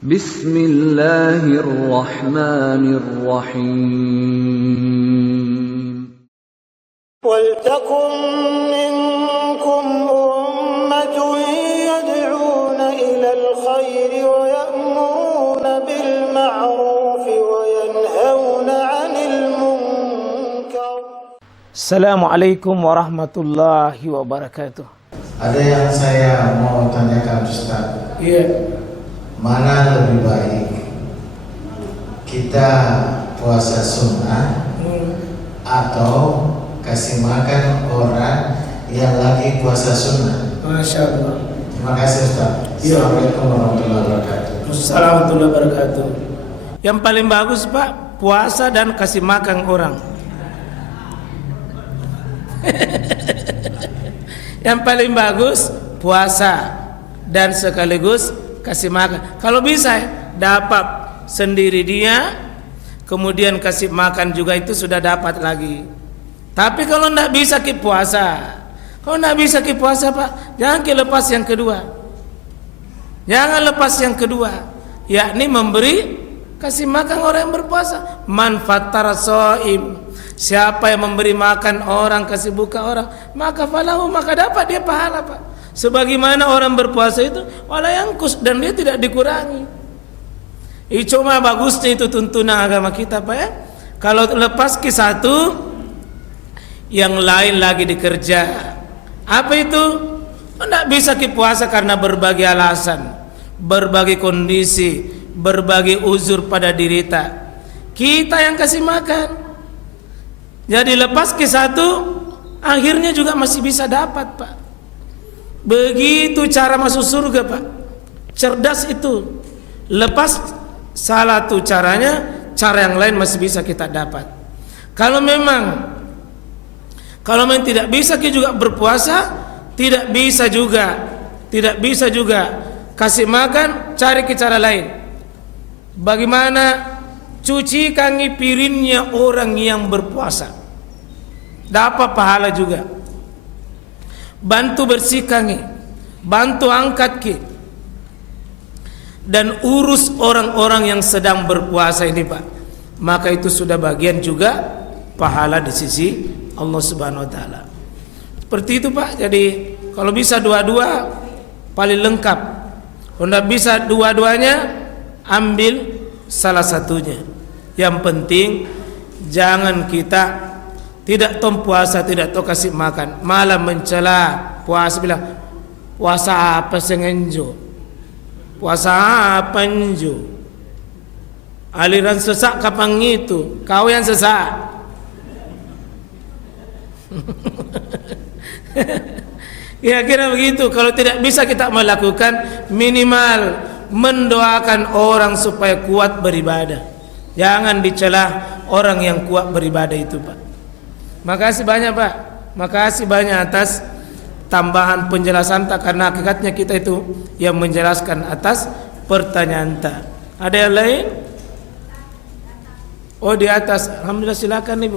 Bismillahirrahmanirrahim. وَلْتَكُنْ مِنْكُمْ أُمَّةٌ يَدْعُونَ إِلَى الْخَيْرِ وَيَأْمُرُونَ بِالْمَعْرُوفِ وَيَنْهَوْنَ عَنِ الْمُنْكَرِ. Assalamualaikum warahmatullahi wabarakatuh. Ada yang saya mau tanyakan Ustaz. Iya. Mana lebih baik kita puasa sunnah atau kasih makan orang yang lagi puasa sunnah? Masya Allah. Terima kasih Ustaz. Ya. Assalamualaikum warahmatullahi wabarakatuh. Assalamualaikum warahmatullahi wabarakatuh. Yang paling bagus Pak, puasa dan kasih makan orang. Yang paling bagus puasa dan sekaligus kasih makan. Kalau bisa dapat sendiri dia, kemudian kasih makan juga, itu sudah dapat lagi. Tapi kalau tidak bisa ki puasa, Pak, jangan ki lepas yang kedua. Jangan lepas yang kedua, yakni memberi kasih makan orang yang berpuasa. Man fattara shaim, siapa yang memberi makan orang, kasih buka orang, maka falahu, maka dapat dia pahala, Pak. Sebagaimana orang berpuasa itu wala yangkus, dan dia tidak dikurangi. Cuma bagusnya itu tuntunan agama kita, Pak ya. Kalau lepas ke satu, yang lain lagi dikerja. Apa itu? Tidak bisa ki puasa karena berbagai alasan, berbagai kondisi, berbagai uzur pada diri kita yang kasih makan. Jadi lepas ke satu, akhirnya juga masih bisa dapat, Pak. Begitu cara masuk surga, Pak. Cerdas itu. Lepas salah tuh caranya, cara yang lain masih bisa kita dapat. Kalau memang tidak bisa kita juga berpuasa, tidak bisa juga kasih makan, cari ke cara lain. Bagaimana cuci kaki piringnya orang yang berpuasa, dapat pahala juga. Bantu bersihkan, bantu angkat ki, dan urus orang-orang yang sedang berpuasa ini, Pak. Maka itu sudah bagian juga pahala di sisi Allah Subhanahu wa taala. Seperti itu, Pak. Jadi kalau bisa dua-dua paling lengkap. Kalau tidak bisa dua-duanya, ambil salah satunya. Yang penting jangan kita tidak tahu puasa, tidak tahu kasih makan, malah mencela puasa, bilang puasa apa sengenjo, puasa apa enjo, aliran sesak kapan itu, kau yang sesak. Kira-kira begitu. Kalau tidak bisa kita melakukan, minimal mendoakan orang supaya kuat beribadah. Jangan dicela orang yang kuat beribadah itu, Pak. Makasih banyak, Pak. Makasih banyak atas tambahan penjelasan tak, karena hakikatnya kita itu yang menjelaskan atas pertanyaan tak. Ada yang lain? Oh, di atas. Alhamdulillah, silakan Ibu.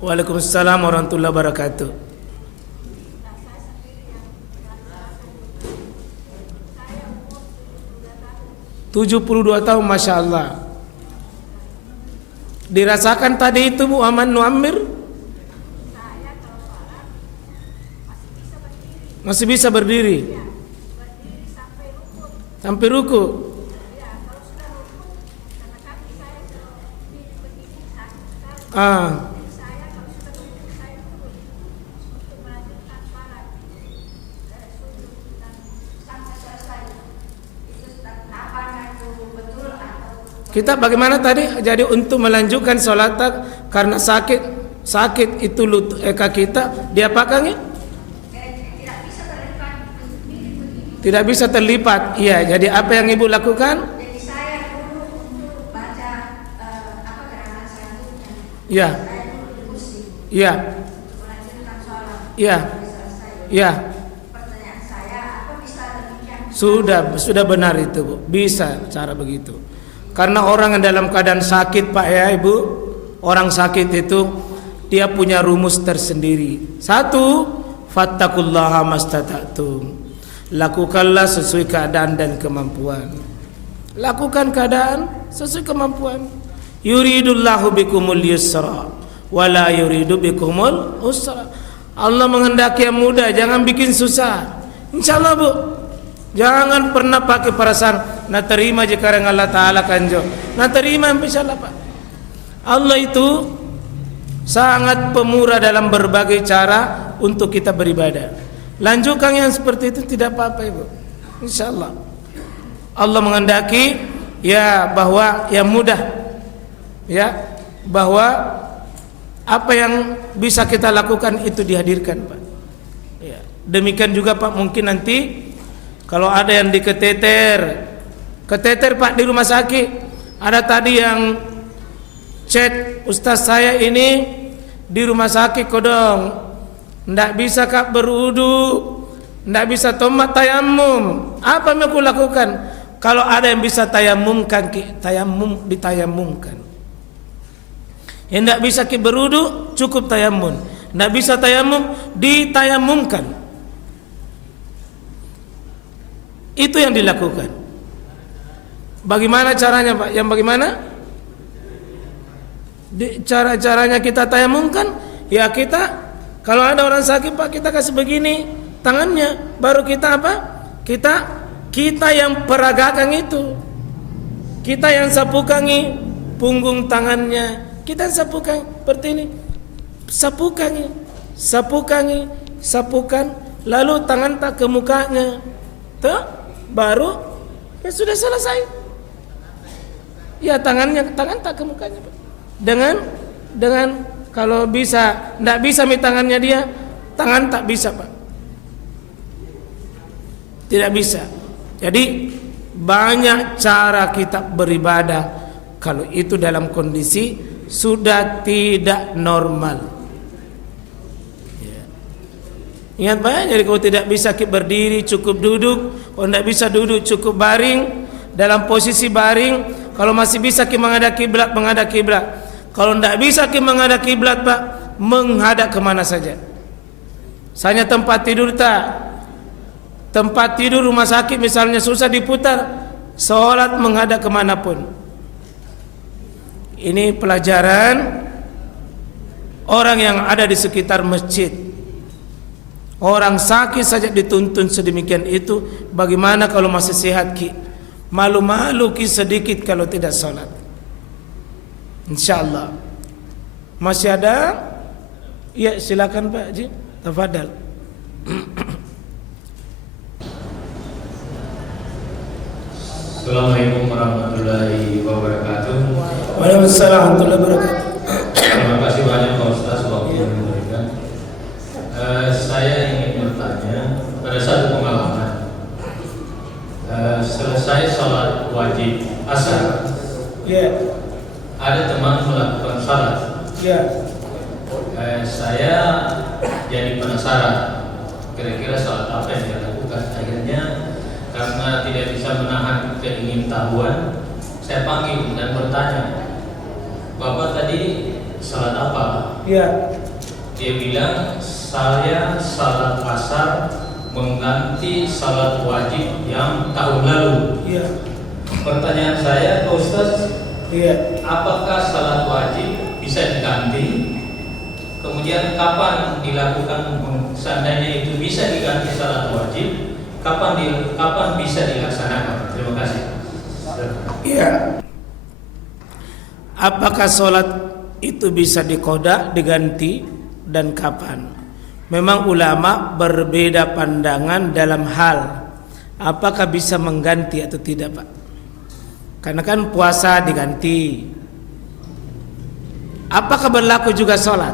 Waalaikumsalam warahmatullahi wabarakatuh. (72 tahun, Masya Allah. Dirasakan tadi itu Bu Aman Nuammir? Masih bisa berdiri? Sampai ruku? Kita bagaimana tadi? Jadi untuk melanjutkan sholat karena sakit itu kaki kita, diapakan ya? Tidak bisa terlipat. Iya, jadi apa yang Ibu lakukan? Jadi saya dulu untuk baca gerakan selanjutnya. Iya. Saya dulu di musik. Iya. Melanjutkan sholat. Iya. Iya. Pertanyaan saya, apa bisa demikian? Sudah benar itu, Bu. Bisa cara begitu. Karena orang yang dalam keadaan sakit, Pak ya Ibu, orang sakit itu dia punya rumus tersendiri. Satu, fattaqullaha mastata'tum. Lakukanlah sesuai keadaan dan kemampuan. Lakukan keadaan sesuai kemampuan. Yuridullahu bikumul yusra wala yuridu bikumul usra. Allah menghendaki yang mudah, jangan bikin susah. Insyaallah Bu, jangan pernah pakai perasaan nak terima jika Allah Ta'ala kanjo. Nak terima insyaallah Pak. Allah itu sangat pemurah dalam berbagai cara untuk kita beribadah. Lanjutkan yang seperti itu tidak apa-apa Ibu. Insyaallah Allah menghendaki ya bahwa yang mudah, ya bahwa apa yang bisa kita lakukan itu dihadirkan Pak. Ya. Demikian juga Pak, mungkin nanti kalau ada yang keteter Pak di rumah sakit, ada tadi yang chat, Ustaz saya ini di rumah sakit kodong, ndak bisa Kak berudu, ndak bisa tomat tayamum. Apa yang aku lakukan? Kalau ada yang bisa tayamumkan, ditayamumkan. Yang tidak bisa berudu cukup tayamum. Tidak bisa tayamum ditayamumkan. Itu yang dilakukan. Bagaimana caranya Pak? Yang bagaimana? Caranya kita tayamumkan. Ya kita kalau ada orang sakit Pak, kita kasih begini tangannya, baru kita apa? Kita yang peragakan itu. Kita yang sapukangi punggung tangannya. Kita sapukan seperti ini, sapukan, lalu tangan tak ke mukanya, tuh, baru ya sudah selesai. Ya tangan tak ke mukanya, Pak. Dengan kalau bisa, tidak bisa tangannya dia, tangan tak bisa Pak, tidak bisa. Jadi banyak cara kita beribadah kalau itu dalam kondisi sudah tidak normal. Ya. Ingat Pak, jadi kalau tidak bisa berdiri cukup duduk, kalau tidak bisa duduk cukup baring, dalam posisi baring. Kalau masih bisa menghadap kiblat, menghadap kiblat. Kalau tidak bisa menghadap kiblat Pak, menghadap kemana saja. Misalnya tempat tidur rumah sakit misalnya susah diputar, sholat menghadap kemanapun. Ini pelajaran orang yang ada di sekitar masjid. Orang sakit saja dituntun sedemikian itu, bagaimana kalau masih sehat Ki? Malu-malu Ki sedikit kalau tidak sholat. InsyaAllah. Masih ada? Ya silakan Pak Haji, tafadhal. Assalamualaikum warahmatullahi wabarakatuh. Waalaikumsalam warahmatullahi wabarakatuh. Terima kasih banyak Pak Ustaz waktu yang diberikan. Saya ingin bertanya, pada satu pengalaman selesai sholat wajib asar, ada teman melakukan salat. Saya jadi penasaran, kira-kira salat apa yang dia lakukan. Akhirnya karena tidak bisa menahan keingintahuan, saya panggil dan bertanya, Bapak tadi salat apa? Dia bilang, saya salat asar mengganti salat wajib yang tahun lalu. Pertanyaan saya, Pak Ustaz, apakah salat wajib bisa diganti? Kemudian kapan dilakukan? Seandainya itu bisa diganti salat wajib, kapan bisa dilaksanakan? Terima kasih. Apakah sholat itu bisa dikoda, diganti, dan kapan? Memang ulama berbeda pandangan dalam hal apakah bisa mengganti atau tidak Pak. Karena kan puasa diganti. Apakah berlaku juga sholat?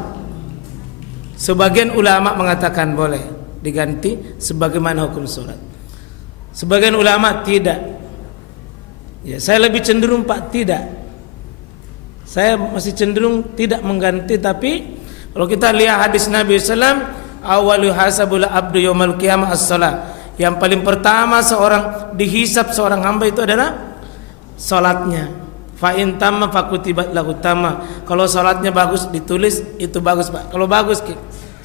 Sebagian ulama mengatakan boleh diganti sebagaimana hukum sholat. Sebagian ulama tidak. Ya, saya lebih cenderung Pak tidak. Saya masih cenderung tidak mengganti. Tapi kalau kita lihat hadis Nabi SAW, awalu hasabul abdu yaumal qiyamah as-salat. Yang paling pertama seorang dihisab seorang hamba itu adalah salatnya. Fa in tamma fakutibat lahu tamma. Kalau salatnya bagus ditulis itu bagus Pak. Kalau bagus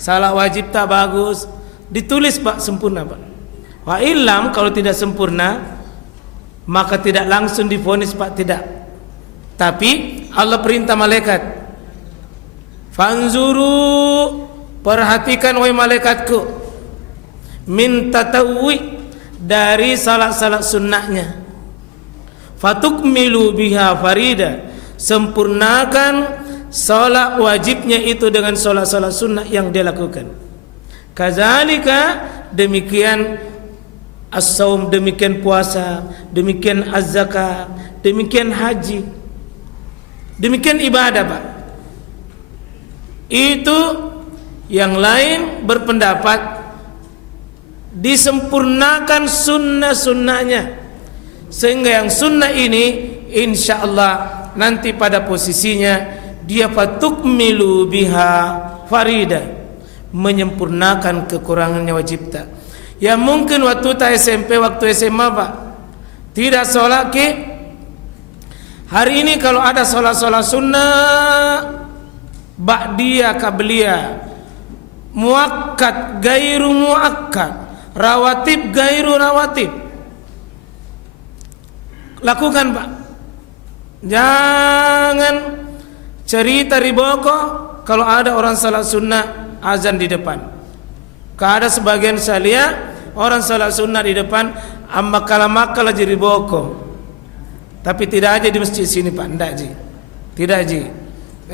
salat wajib tak bagus, ditulis Pak sempurna Pak. Wa illam kalau tidak sempurna maka tidak langsung divonis Pak, tidak. Tapi Allah perintah malaikat, fanzuru, perhatikan wahai malaikatku, min tatawwi, dari salat-salat sunnahnya, fatukmilu biha farida, sempurnakan salat wajibnya itu dengan salat-salat sunnah yang dia lakukan. Kazalika, demikian as-saum, demikian puasa, demikian az-zakah, demikian haji, demikian ibadah Pak. Itu yang lain berpendapat disempurnakan sunnah-sunnahnya, sehingga yang sunnah ini insya Allah nanti pada posisinya dia fatukmilu biha farida, menyempurnakan kekurangannya wajib tak. Ya mungkin waktu ta SMP, waktu SMA Pak tidak sholat ke. Hari ini kalau ada sholat-sholat sunnah, ba'diyah, qabliyah, muakkad, gairu muakkad, rawatib, gairu rawatib, lakukan Pak. Jangan cerita riboko kalau ada orang salat sunnah azan di depan. Ada sebagian saya lihat orang salat sunnah di depan amma kalamakal aja riboko. Tapi tidak aja di masjid sini Pak, enggak ji. Tidak ji.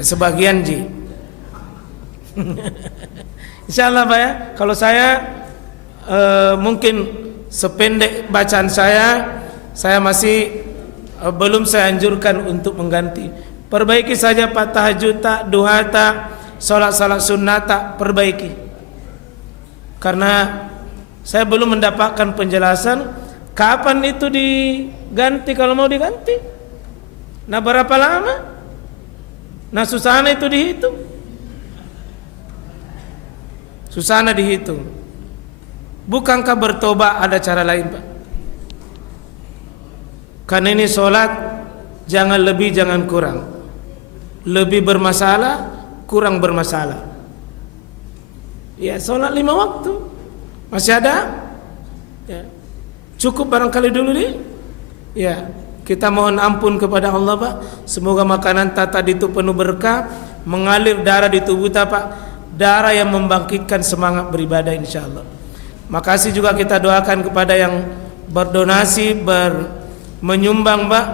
Sebagian ji. Insyaallah Pak ya, kalau saya mungkin sependek bacaan saya masih belum saya anjurkan untuk mengganti. Perbaiki saja Pak, tahajud tak, duha tak, salat-salat sunnah tak, perbaiki. Karena saya belum mendapatkan penjelasan kapan itu diganti, kalau mau diganti. Nah berapa lama? Nah susana itu dihitung. Susana dihitung. Bukankah bertobat ada cara lain Pak? Karena ini sholat jangan lebih jangan kurang. Lebih bermasalah, kurang bermasalah. Ya sholat 5 waktu masih ada ya. Cukup barangkali dulu nih. Ya kita mohon ampun kepada Allah Pak. Semoga makanan tata itu penuh berkah, mengalir darah di tubuh kita Pak, darah yang membangkitkan semangat beribadah insyaallah. Makasih juga kita doakan kepada yang berdonasi, menyumbang Pak.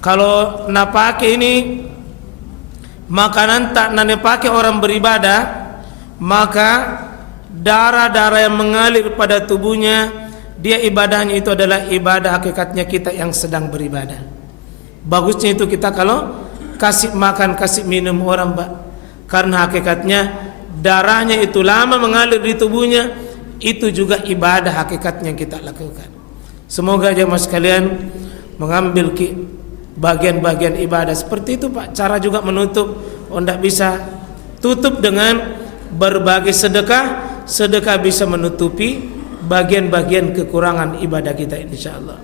Kalau nak pakai ini makanan tak nak pakai orang beribadah, maka darah-darah yang mengalir pada tubuhnya, dia ibadahnya itu adalah ibadah hakikatnya kita yang sedang beribadah. Bagusnya itu kita kalau kasih makan, kasih minum orang Pak, karena hakikatnya darahnya itu lama mengalir di tubuhnya, itu juga ibadah hakikatnya yang kita lakukan. Semoga jemaah sekalian mengambil bagian-bagian ibadah seperti itu Pak. Cara juga menutup, tidak bisa tutup dengan berbagai sedekah. Sedekah bisa menutupi bagian-bagian kekurangan ibadah kita insyaallah.